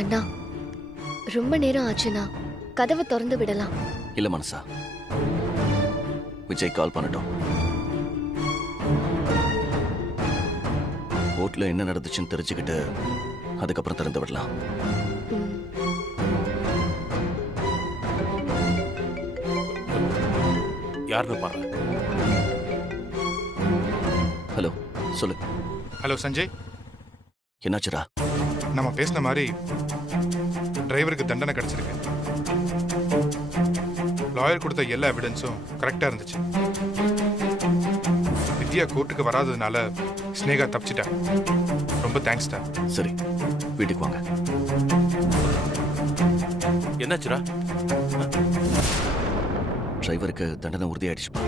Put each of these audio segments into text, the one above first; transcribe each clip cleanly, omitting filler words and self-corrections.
அண்ணா, ரொம்ப நேரம் ஆச்சுண்ணா. கதவை திறந்து விடலாம். இல்ல மனசா, விஜய் கால் பண்ணட்டும். கோர்ட்ல என்ன நடந்துச்சுன்னு தெரிஞ்சுக்கிட்டு அதுக்கப்புறம் திறந்து விடலாம். யாருன்னு பாரு. ஹலோ, சொல்லு. ஹலோ சஞ்சய், என்னாச்சுடா? நம்ம பேசின மாதிரி டிரைவருக்கு தண்டனை கிடைச்சிருக்கு. லாயர் கொடுத்த எல்லா எவிடன்ஸும் கரெக்டா இருந்துச்சு. வித்யா கோர்ட்டுக்கு வராததுனால ஸ்னேகா தப்பிச்சிட்டா. ரொம்ப தேங்க்ஸ்டா. சரி, வீட்டுக்கு வாங்க. என்னாச்சுடா? டிரைவருக்கு தண்டனை உறுதியாயிடுச்சுப்பா.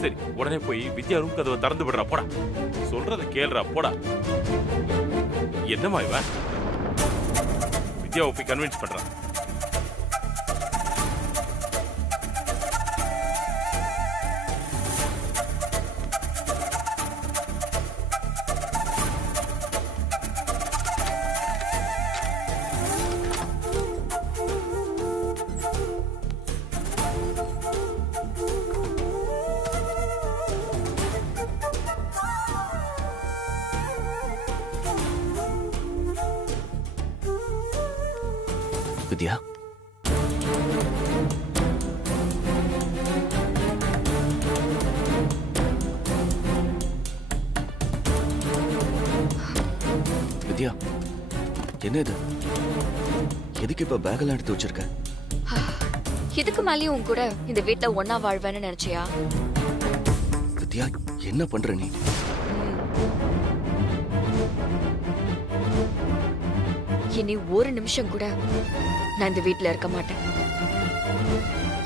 சரி, உடனே போய் வித்யா ரூம் கதவை திறந்து விடுறா. போடா, சொல்றத கேளுடா. போடா. என்னமா இவன் வித்யாவை போய் கன்வின்ஸ் பண்றான். வித்யா, வித்யா, என்ன இது? எதுக்கு இப்ப பேக் எல்லாம் எடுத்து வச்சிருக்க? இதுக்கு மேலேயும் உன் கூட இந்த வீட்ல ஒன்னா வாழ்வேன்னு நினைச்சியா? வித்யா, என்ன பண்ற நீ? இனி ஒரு நிமிஷம் கூட நான் இந்த வீட்ல இருக்க மாட்டேன்.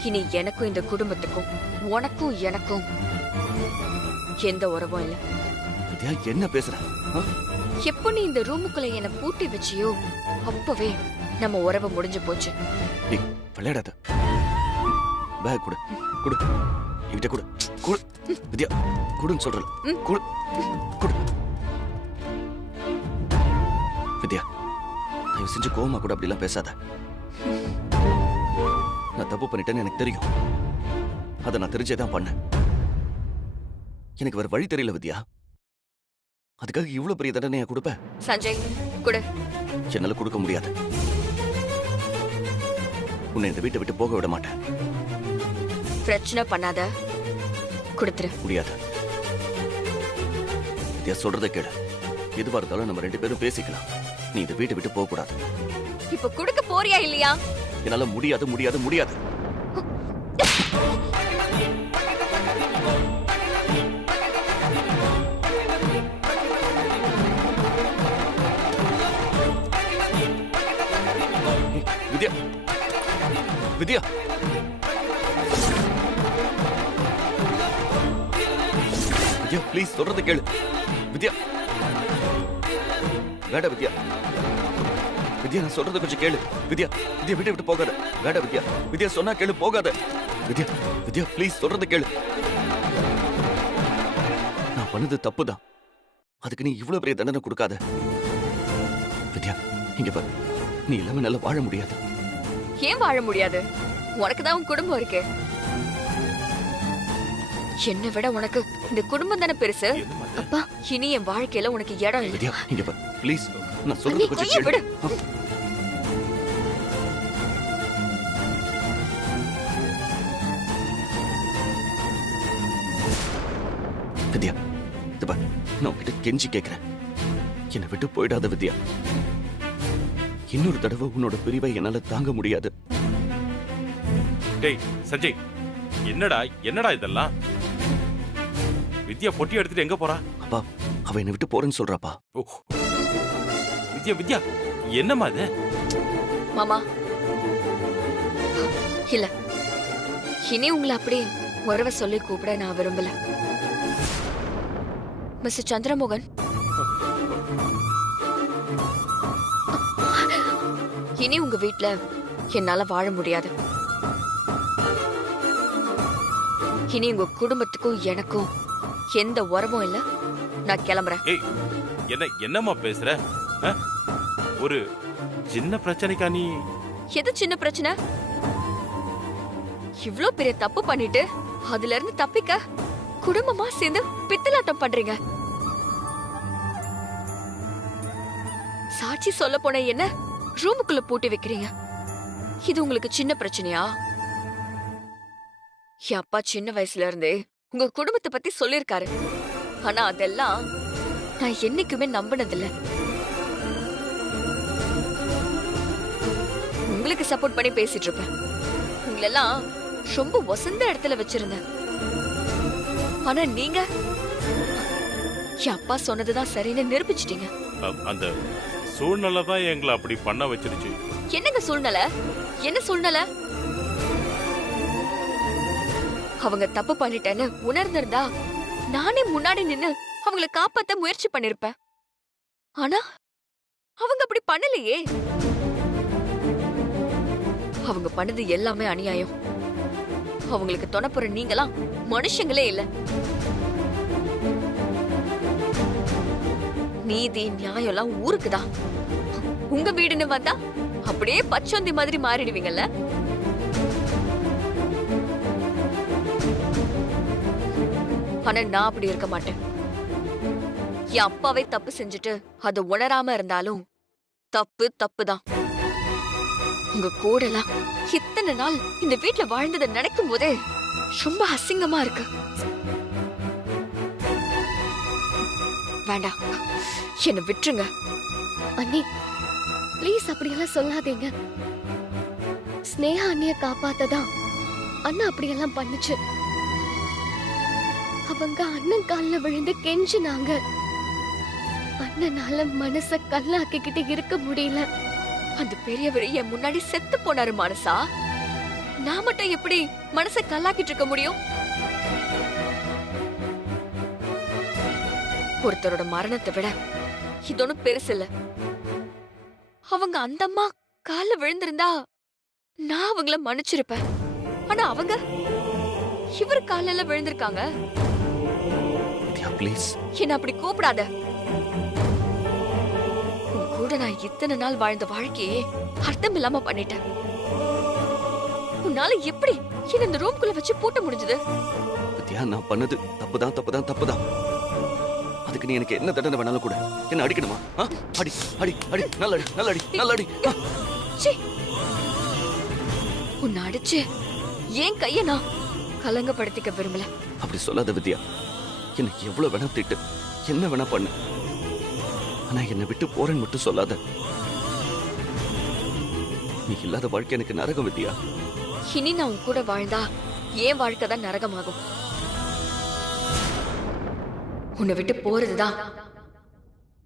இனி எனக்கும் இந்த குடும்பத்துக்கும் உனக்கும் எனக்கும் எந்த உறவும் இல்ல. வித்யா, என்ன பேசுற? எப்போ நீ இந்த ரூமுக்குள்ள என்ன பூட்டி வச்சியோ அப்பவே நம்ம உறவு முடிஞ்சு போச்சு. விளையாடாத. பேக் கொடு, கொடு, என்கிட்ட கொடு, கொடு. வித்யா, கொடுன்னு சொல்றல. கொடு, கொடு. வித்யா, தயவு செஞ்சு கோவமா கூட அப்படிலாம் பேசாத. நான் தப்பு பண்ணிட்டேன்னு எனக்கு தெரியும். அதை நான் தெரிஞ்சேதான் பண்ணேன். எனக்கு வேற வழி தெரியல வித்யா. அதுக்காக இவ்வளவு பெரிய தண்டனையா கொடுப்ப? சஞ்சய், கொடு. என்னால கொடுக்க முடியாது. உன்னை இந்த வீட்டை விட்டு போக விட மாட்டேன். பிரச்சனை பண்ணாத, கொடுத்துரு. முடியாது. வித்யா, சொல்றதை கேளு. எதுவா இருந்தாலும் நம்ம 2 பேரும் பேசிக்கலாம். நீ இந்த வீட்டை விட்டு போக கூடாது. இப்ப கொடுக்க போறியா இல்லையா? என்னால முடியாது, முடியாது, முடியாது. வித்யா, வித்யா, வித்யா, ப்ளீஸ் சொல்றதை கேளு. வித்யா, வேண்டாம் வித்யா. வித்யா, நான் சொல்றதை கொஞ்சம் கேளு. வித்யா, வித்யா, வீட்டை விட்டு போகாத. வேண்டாம் வித்யா. வித்யா, சொன்னா கேளு, போகாத. வித்யா, வித்யா, ப்ளீஸ் சொல்றதை கேளு. நான் பண்ணது தப்புதான். அதுக்கு நீ இவ்வளவு பெரிய தண்டனை கொடுக்காத. வித்யா, இங்க பாரு. நீ இல்லாம நல்லா வாழ முடியாது. ஏன் வாழ முடியாது? உனக்கு தான் உன் குடும்பம் இருக்கு. என்னை விட உனக்கு இந்த குடும்பம் தானே பெருசு. அப்பா, இனி என் வாழ்க்கையில உனக்கு இடம் இல்லை. வித்யா, இங்க பாரு. ப்ளீஸ், நான் சொல்றது கொஞ்சம் கேளு. வித்யா, இது பாரு. நான் உன்கிட்ட கெஞ்சி கேட்கிறேன். என்னை விட்டு போயிடாத வித்யா. இன்னொரு தடவை உன்னோட பிரிவை என்னால தாங்க முடியாது. டேய் சஞ்சய், என்னடா என்னடா இதெல்லாம்? வித்யா பொட்டி எடுத்துட்டு எங்க போறா? அப்பா, அவ என்னை விட்டு போறேன்னு சொல்றாப்பா. வித்யா, வித்யா, என்னம்மா இது? மாமா, இல்ல, இனி உங்களை அப்படி உறவை சொல்லி கூப்பிட நான் விரும்பல. மிஸ்டர் சந்திரமோகன், இனி உங்க வீட்ல என்னால வாழ முடியாது. இனி உங்க குடும்பத்துக்கும் எனக்கும் எந்த உறவும் இல்ல. நான் கிளம்புறேன். ஏய், என்னம்மா பேசுற? ஆ? ஒரு சின்ன பிரச்சனைக்கா நீ? எது சின்ன பிரச்சனை? இவ்ளோ பெரிய தப்பு பண்ணிட்டு அதுல இருந்து தப்பிக்க குடும்பமா சேர்ந்து பித்தலாட்டம் பண்றீங்க. சாட்சி சொல்ல போன என்ன ரூமுக்குள்ள பூட்டி வைக்கிறீங்க. இது உங்களுக்கு சின்ன பிரச்சனையா? என் அப்பா சின்ன வயசுல இருந்தே உங்க குடும்பத்தை பத்தி சொல்லிருக்காரு. ஆனா அதெல்லாம் நான் என்னைக்குமே நம்பினதில்ல. உங்களுக்கு சப்போர்ட் பண்ணி பேசிட்டு இருப்பேன். உங்களெல்லாம் ரொம்ப வசந்த இடத்துல வச்சிருந்தேன். ஆனா நீங்க என் அப்பா சொன்னதுதான் சரின்னு நிரூபிச்சிட்டீங்க. அந்த சூழ்நிலை தான் எங்களை அப்படி பண்ண வச்சிருச்சு. என்னங்க சூழ்நிலை? என்ன சூழ்நிலை? அவங்க தப்பு பண்ணிட்டேன்னு உணர்ந்திருந்தா நானே முன்னாடி நின்னு அவங்கள காப்பாத்த முயற்சி பண்ணிருப்பேன். ஆனா அவங்க அப்படி பண்ணலையே. அவங்க பண்ணது எல்லாமே அநியாயம். அவங்களுக்கு துணைப்புற நீங்களாம் மனுஷங்களே இல்ல. நீதி நியாயம் எல்லாம் ஊருக்குதான். உங்க வீடுன்னு வந்தா அப்படியே பச்சோந்தி மாதிரி மாறிடுவீங்கல்ல. ஆனா நான் அப்படி இருக்க மாட்டேன். என் அப்பாவே தப்பு செஞ்சுட்டு அதை உணராம இருந்தாலும் தப்பு தப்புதான். உங்க கூடலாம் இத்தனை நாள் இந்த வீட்டுல வாழ்ந்ததை நினைக்கும் போதே ரொம்ப அசிங்கமா இருக்கு. வேண்டாம், என்ன விட்டுருங்க. அண்ணி ப்ளீஸ் அப்படியெல்லாம் சொல்லாதீங்க. ஸ்னேகா அண்ணிய காப்பாத்ததான் அண்ணா அப்படியெல்லாம் பண்ணுச்சு. அவங்க அண்ணன் கால்ல விழுந்து கெஞ்சினாங்க. அண்ணனால மனச கல்லாக்கிக்கிட்டு இருக்க முடியல. அந்த பெரியவர் என் முன்னாடி செத்து போனாரு மனசா. நான் மட்டும் எப்படி மனசை கல்லாக்கிட்டு இருக்க முடியும்? ஒருத்தரோட மரணத்தை விட இது ஒண்ணும் பெருசு இல்ல. அவங்க அந்த அம்மா கால்ல விழுந்திருந்தா நான் அவங்கள மன்னிச்சிருப்பேன். ஆனா அவங்க இவர் காலில விழுந்திருக்காங்க. ப்ளீஸ் என்ன அப்படி கூப்பிடாத. உன் கூட நான் இத்தனை நாள் வாழ்ந்த வாழ்க்கையே அர்த்தம் இல்லாம பண்ணிட்டேன். உன்னால எப்படி என்ன இந்த ரூம்குள்ள வச்சு பூட்ட முடிஞ்சது? வித்யா, நான் பண்ணது தப்புதான் தப்புதான் தப்புதான். அதுக்கு நீ எனக்கு என்ன தண்டனை வேணாலும் கூட என்ன அடிக்கணுமா? அடி அடி அடி, நல்லடி நல்லடி நல்லடி. உன்னை அடிச்சு ஏன் கைய நான் கலங்கப்படுத்திக்க விரும்பல. அப்படி சொல்லாத வித்யா. என்ன எவ்வளவு வேணா திட்டு, என்ன வேணா பண்ணு, ஆனா என்னை விட்டு போறேன்னு மட்டும் சொல்லாத. நீ இல்லாத வாழ்க்கை எனக்கு நரகம் வித்யா. இனி நான் உன் கூட வாழ்ந்தா ஏன் வாழ்க்கை தான் நரகமாகும். உன்னை விட்டு போறதுதான்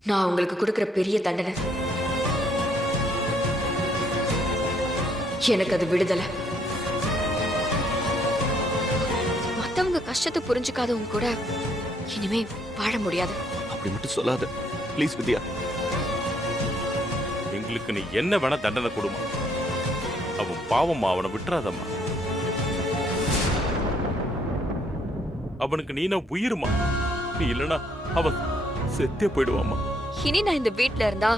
நான் உங்களுக்கு கொடுக்கிற பெரிய தண்டனை. எனக்கு அது விடுதலை. மத்தவங்க கஷ்டத்தை புரிஞ்சுக்காதவங்க கூட இனிமே வாழ முடியாது. அப்படி மட்டும் சொல்லாத ப்ளீஸ் வித்யா. எங்களுக்கு நீ என்ன வேணா தண்டனை கொடுமா. அவன் பாவமா, அவனை விட்டுறாதம்மா. அவனுக்கு நீனா உயிருமா. நீ இல்லனா அவன் செத்தே போயிடுவாமா. இனி நான் இந்த வீட்ல இருந்தா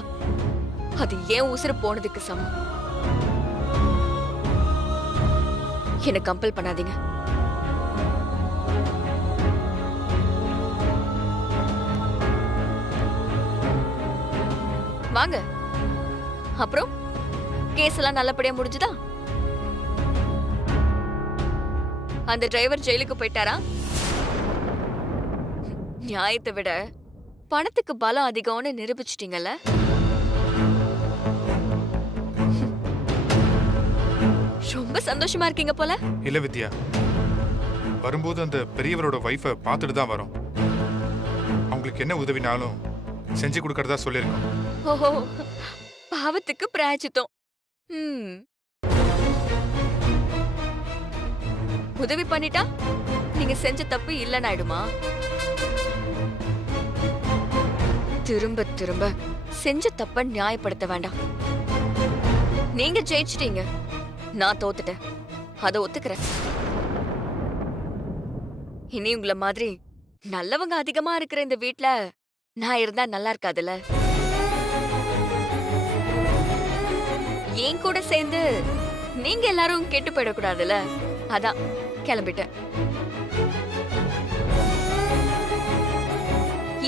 அது ஏன் உசுறு போனதுக்கு சமம். என்ன கம்பல் பண்ணாதீங்க. வாங்க. அப்புறம் கேஸ் எல்லாம் நல்லபடியா முடிஞ்சுதா? அந்த டிரைவர் ஜெயிலுக்கு போயிட்டாரா? நியாயத்தை விட பணத்துக்கு பலம் அதிகம்னு நிரூபிச்சிட்டீங்கல்ல. ரொம்ப சந்தோஷமா இருக்கீங்க போல. இல்ல வித்யா, வரும்போது அந்த பெரியவரோட வைஃபை பார்த்துட்டு தான் வரோம். அவங்களுக்கு என்ன உதவினாலும் செஞ்சு கொடுக்கறதா சொல்லியிருக்கோம். ஓஹோ, பாவத்துக்கு பிராயச்சித்தம். உதவி பண்ணிட்டா நீங்க செஞ்ச தப்பு இல்லைன்னு ஆயிடுமா? திரும்ப திரும்ப செஞ்ச தப்ப நியாயப்படுத்த வேண்டாம். நீங்க ஜெயிச்சிட்டீங்க, நான் தோத்துட்டேன். அத ஒத்துக்கிறேன். இனி உங்களை மாதிரி நல்லவங்க அதிகமா இருக்கிற இந்த வீட்ல நான் இருந்தா நல்லா இருக்காதுல்ல. என் கூட சேர்ந்து நீங்க எல்லாரும் கெட்டு போயிடக்கூடாதுல்ல. அதான் கிளம்பிட்டேன்.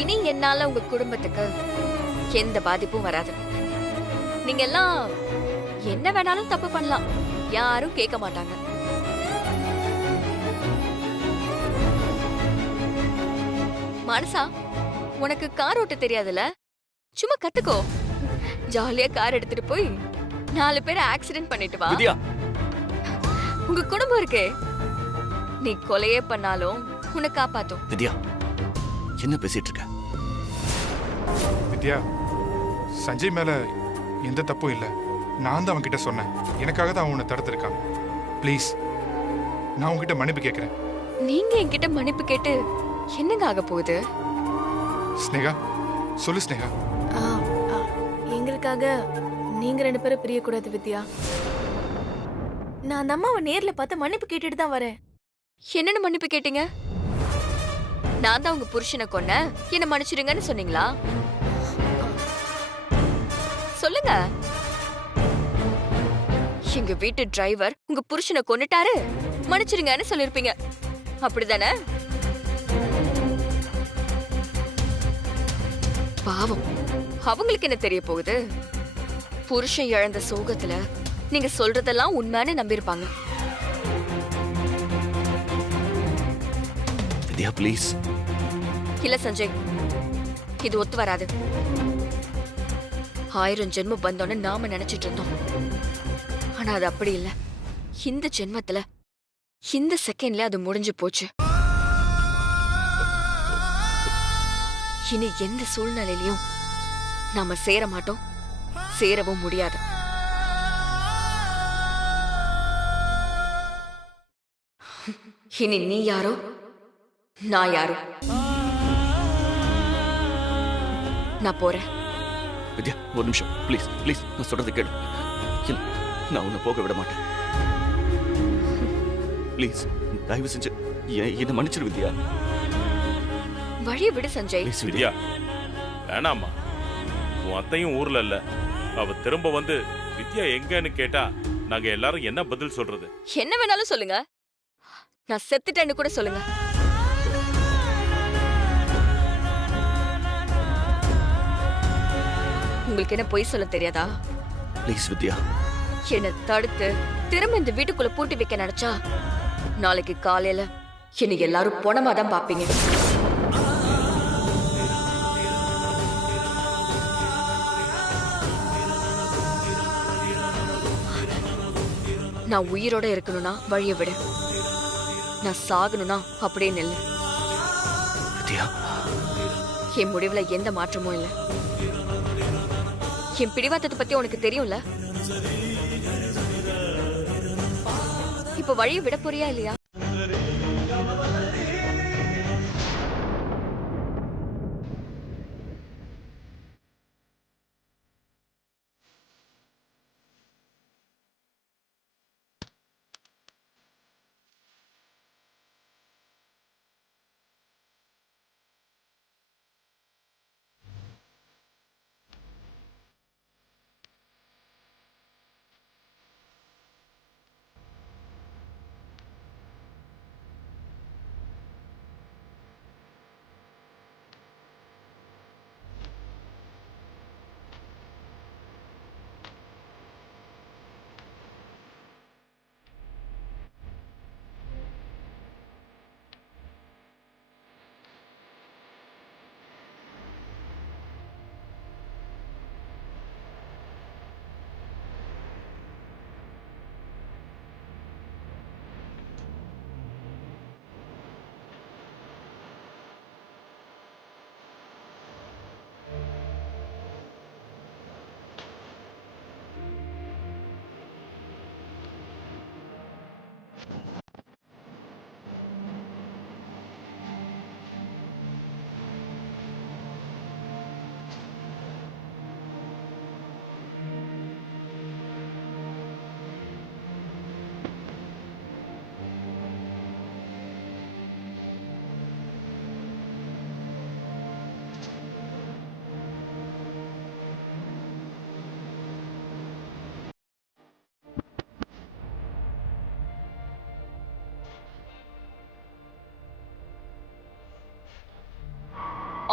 இனி என்னால உங்க குடும்பத்துக்கு எந்த பாதிப்பும் வராது. நீங்க எல்லாம் என்ன வேணாலும் தப்பு பண்ணலாம், யாரும் கேட்க மாட்டாங்க. மனசா, உனக்கு கார் ஓட்ட தெரியாதுல, சும்மா கத்துக்கோ. ஜாலியா கார் எடுத்துட்டு போய் 4 பேரை ஆக்சிடென்ட் பண்ணிட்டு வா. வித்யா, உங்க குடும்பம் இருக்கே, நீ கொலையே பண்ணாலும் உன்னை காப்பாத்தும். வித்யா, என்ன பேசிட்டு இருக்க? வித்யா, சஞ்சய் மேல எந்த தப்பும் இல்லை. நான் தான் அவன்கிட்ட சொன்னேன். எனக்காக தான் அவன் உன்னை தடுத்திருக்கான். ப்ளீஸ், நான் உன்கிட்ட மன்னிப்பு கேட்கிறேன். நீங்க என்கிட்ட மன்னிப்பு கேட்டு என்னங்க ஆக போகுது? ஸ்னேகா, சொல்லு ஸ்னேகா. ஆ, ஆ, எங்களுக்காக நீங்க 2 பேரும் பிரியக்கூடாது வித்யா. நான் அந்த அம்மாவை நேர்ல பார்த்து மன்னிப்பு கேட்டுட்டு தான் வரேன். என்னன்னு மன்னிப்பு கேட்டீங்க? நான் தான் உங்க புருஷனை கொன்ன, என்ன மன்னிச்சிடுங்கன்னு சொன்னீங்களா? சொல்லுங்க. எங்க வீட்டு டிரைவர் உங்க புருஷனை கொன்னுட்டாரு, மன்னிச்சிடுங்கன்னு சொல்லிருப்பீங்க, அப்படிதானே? பாவம், அவங்களுக்கு என்ன தெரிய போகுது? புருஷன் இழந்த சோகத்துல நீங்க சொல்றதெல்லாம் உண்மைன்னு நம்பியிருப்பாங்க. வித்யா, ப்ளீஸ். இல்ல சஞ்சய், இது ஒத்து வராது. 1000 ஜென்மம் பந்தோன்னு நாம நினைச்சிட்டு இருந்தோம். ஆனா அது அப்படி இல்ல. இந்த ஜென்மத்துல இந்த செகண்ட்ல அது முடிஞ்சு போச்சு. இனி எந்த சூழ்நிலையிலயும் நாம சேர மாட்டோம், சேரவும் முடியாது. இனி நீ யாரோ, நான் யாரோ. நான் போறேன். வித்யா, ஒரு நிமிஷம் ப்ளீஸ், ப்ளீஸ், நான் சொல்றது கேளு. இல்ல, நான் உன்னை போக விட மாட்டேன். ப்ளீஸ், தயவு செஞ்சு என்ன மன்னிச்சிரு வித்யா. வழி விடு சஞ்சய். ப்ளீஸ் வித்யா. வித்யா, வேணாம்மா. உன் அத்தையும் ஊர்ல இல்ல. அவ திரும்ப வந்து வித்யா எங்கன்னு கேட்டா நாங்க எல்லாரும் என்ன பதில் சொல்றது? என்ன வேணாலும் சொல்லுங்க, நான் செத்துட்டேன்னு கூட சொல்லுங்க. உங்களுக்கு என்ன பொய் சொல்ல தெரியாதா? ப்ளீஸ் வித்யா. என்ன தடுத்து திரும்ப இந்த வீட்டுக்குள்ள பூட்டி வைக்க நினைச்சா நாளைக்கு காலையில என்ன எல்லாரும் பொணமா தான் பாப்பீங்க. நான் உயிரோட இருக்கணும்னா வழிய விடு, நான் சாகணும்னா அப்படியே நெல்லு. வித்யா, என் முடிவுல எந்த மாற்றமும் இல்ல. என் பிடிவாதத்தை பத்தி உனக்கு தெரியும்ல. இப்ப வழிய விட போறியா இல்லையா?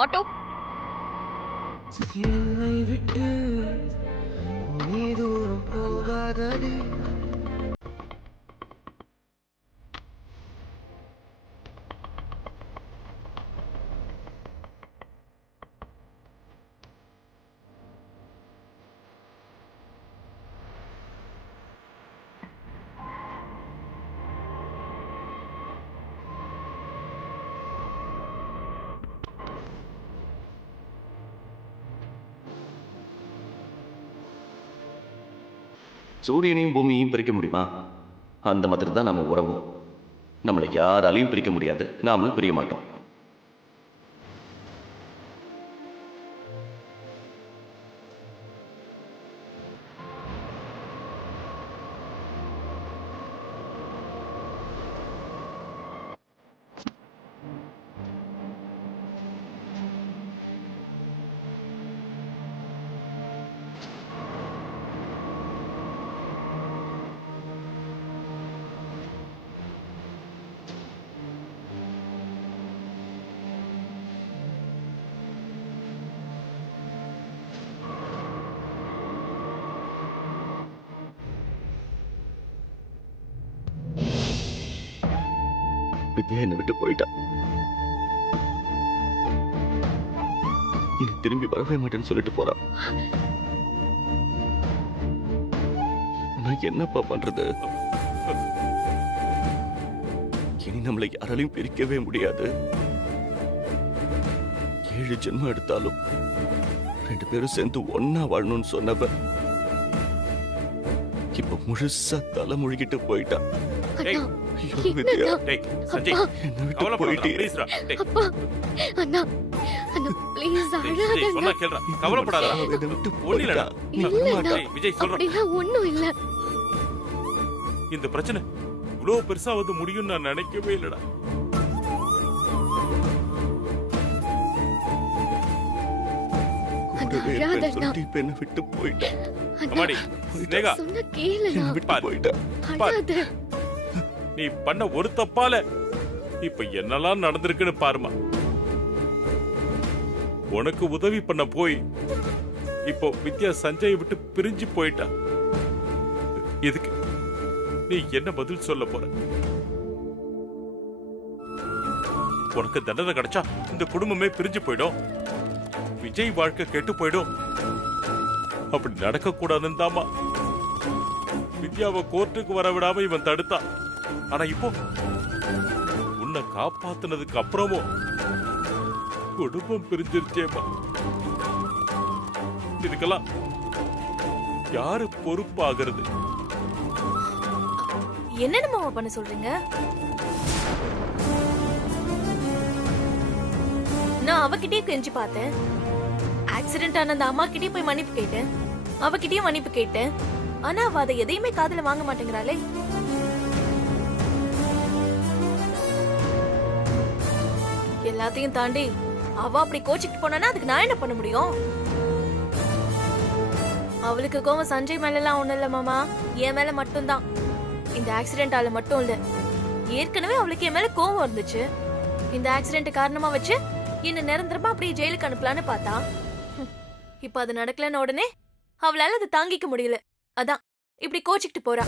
ஆட்டோ. என்னை விட்டு நீ தூரம் போகாதே. சூரியனையும் பூமியையும் பிரிக்க முடியுமா? அந்த மாதிரி தான் நம்ம உறவும். நம்மளை யாராலையும் பிரிக்க முடியாது, நாமளும் பிரிய மாட்டோம். வித்யா என்னை விட்டு போயிட்டா. இனி திரும்பி வரவே மாட்டேன்னு சொல்லிட்டு போறா. நான் என்னப்பா பண்றது? இனி நம்மளை யாராலையும் பிரிக்கவே முடியாது. 7 ஜென்மம் எடுத்தாலும் 2 பேரும் சேர்ந்து ஒன்னா வாழணும்னு சொன்னவ இப்ப முழுசா தலை முழுகிட்டு போயிட்டா. டேய், ஐயோ வித்யா, டேய் சஞ்சய், என்னை விட்டு கவலைப்படாத போயிட்டே. ப்ளீஸ் டா. டேய் அப்பா அண்ணா அண்ணா ப்ளீஸ் சஞ்சய், சொன்னா அழாதண்ணா. கேளுடா. கவலைப்படாத. என்னை விட்டு ஒண்ணிலடா. போயிட்டா. டேய் விஜய் சொல்றேன். அப்படிலாம் ஒண்ணும் இல்ல. இந்த பிரச்சனை இவ்வளவு பெருசா வந்து முடியும்னு நான் நினைக்கவே இல்லடா. கூடவே அழாதண்ணா. இருப்பேன்னு சொல்லிட்டு இப்ப என்னை விட்டு போயிட்டா. அண்ணா அம்மாடி, ஸ்னேகா, சொன்ன கேளுண்ணா. என்னை விட்டு பாரு. போயிட்டா. அழாத. நீ பண்ண ஒரு தப்பால இப்ப என்னெல்லாம் நடந்திருக்குன்னு பாருமா. உனக்கு உதவி பண்ண போய் இப்போ வித்யா சஞ்சயை விட்டு பிரிஞ்சு போயிட்டா. இதுக்கு நீ என்ன பதில் சொல்ல போற? உனக்கு தண்டனை கிடைச்சா இந்த குடும்பமே பிரிஞ்சு போயிடும். விஜய் வாழ்க்கை கெட்டு போயிடும். அப்படி நடக்க கூடாதுன்னு தாமா வித்யாவை கோர்ட்டுக்கு வர விடாம இவன் தடுத்தான். ஆனா இப்போ உன்னை காப்பாத்துனதுக்கு அப்புறமும் குடும்பம் பிரிஞ்சிருச்சேமா. இதுக்கெல்லாம் யாரு பொறுப்பாகிறது? என்னென்ன மாமா பண்ண சொல்றீங்க? நான் அவகிட்டயே கெஞ்சி பார்த்தேன். ஆக்சிடென்ட் ஆன அந்த அம்மா கிட்டே போய் மன்னிப்பு கேட்டேன். அவகிட்டயும் மன்னிப்பு கேட்டேன். ஆனா அவ அதை எதையுமே காதுல வாங்க மாட்டேங்கிறாளே. எல்லாத்தையும் தாண்டி அவ அப்படி கோச்சிட்டு போனானா அதுக்கு நான் என்ன பண்ண முடியும்? அவளுக்கு கோவம் சஞ்சய் மேல எல்லாம் ஒண்ணு இல்ல மாமா, என் மேல மட்டும்தான். இந்த ஆக்சிடென்டால மட்டும் இல்ல, ஏற்கனவே அவளுக்கு என் மேல கோவம் இருந்துச்சு. இந்த ஆக்சிடென்ட் காரணமா வச்சு என்ன நிரந்தரமா அப்படியே ஜெயிலுக்கு அனுப்பலான்னு பார்த்தா, இப்ப அது நடக்கலன்னு உடனே அவளால அதை தாங்கிக்க முடியல. அதான் இப்படி கோச்சிக்கிட்டு போறா.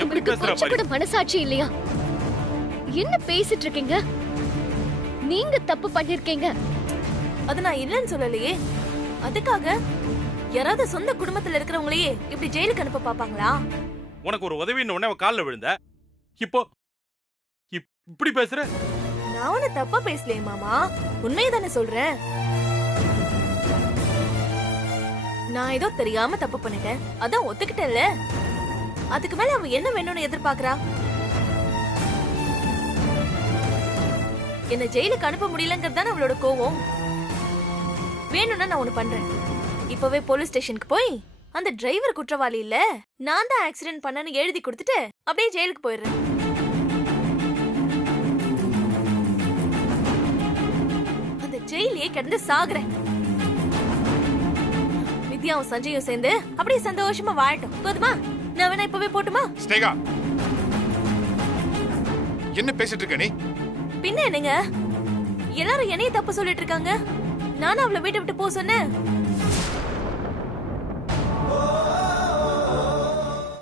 எப்படி உங்களுக்கு பேசுற கொஞ்சம் பாரு. கூட மனசாட்சி இல்லையா? என்ன பேசிட்டு இருக்கீங்க? நீங்க தப்பு பண்ணிருக்கீங்க. அது நான் இல்லைன்னு சொல்லலையே. அதுக்காக யாராவது சொந்த குடும்பத்துல இருக்கிறவங்களையே இப்படி ஜெயிலுக்கு அனுப்ப பாப்பாங்களா? உனக்கு ஒரு உதவின்னு உடனே அவ கால்ல விழுந்த. இப்போ இப்படி பேசுற? நான் உன்னை தப்பா பேசலையே மாமா, உண்மையை தானே சொல்றேன். நான் ஏதோ தெரியாம தப்பு பண்ணிட்டேன், அதான் ஒத்துக்கிட்டேன்ல. அதுக்கு மேல அவ என்ன வேணும்னு எதிர்பார்க்கறா? என்ன ஜெயிலுக்கு அனுப்ப முடியலங்கிறது தானே அவளோட கோவம். வேணும்னா நான் ஒண்ணு பண்றேன். இப்பவே போலீஸ் ஸ்டேஷனுக்கு போய் அந்த டிரைவர் குற்றவாளி இல்ல, நான் தான் ஆக்சிடென்ட் பண்ணேன்னு எழுதி கொடுத்துட்டு அப்படியே ஜெயிலுக்கு போயிடுறேன். அந்த ஜெயிலே கிடந்து சாகுறேன். வித்யாவும் சஞ்சயும் சேர்ந்து அப்படியே சந்தோஷமா வாழட்டும். போதுமா? நான் வேணா இப்பவே போட்டுமா? ஸ்னேகா, என்ன பேசிட்டு இருக்க நீ? பின்ன என்னங்க எல்லாரும் என்னைய தப்பு சொல்லிட்டு இருக்காங்க. நானும் அவளை வீட்டை விட்டு போக சொன்னேன்.